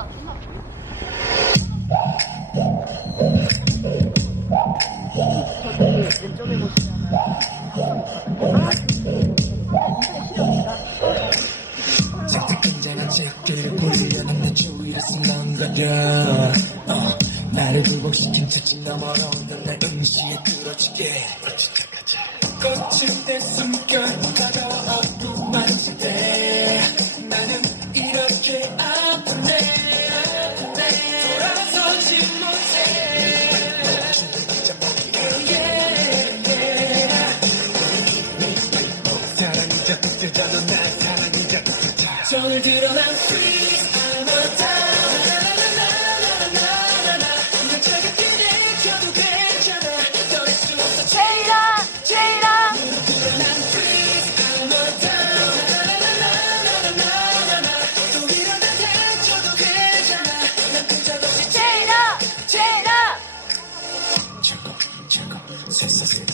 어, 나는 이렇게 아픈데 나타난 네가 나타나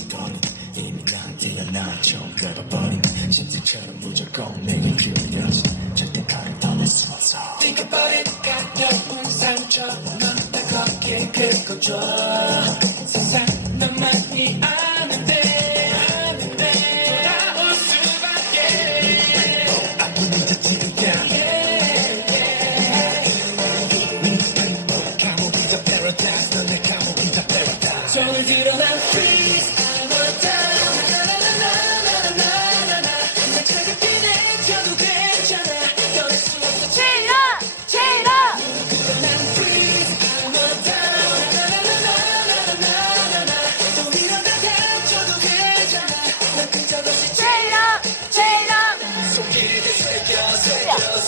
떠는 이미 난 뛰어나 좀 밟아버린 신세처럼 무조건 내게 기울여지 절대 나를 떠날 수 없어. Think about it. 가벼운 상처. 넌다 거기에 긁어줘. 세상 너만이 아는데 아는데. 돌아올 수밖에. 아픈 이제 지금이야 감옥이자 paradise 넌내 감옥이자 paradise 손을 들어 난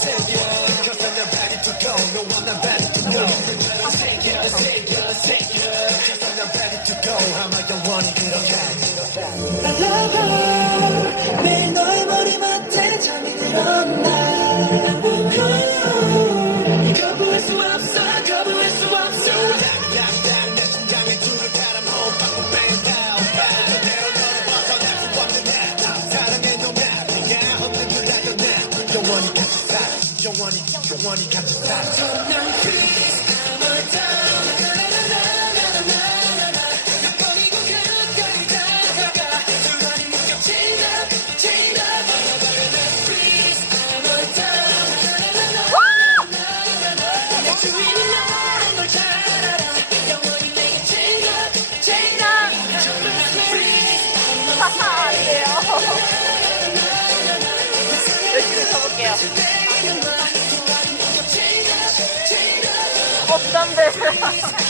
savior. Cause I'm not ready to go, no, I'm not ready to go. 영원히 영원히 같이 살아 여기를 쳐볼게요. 부담돼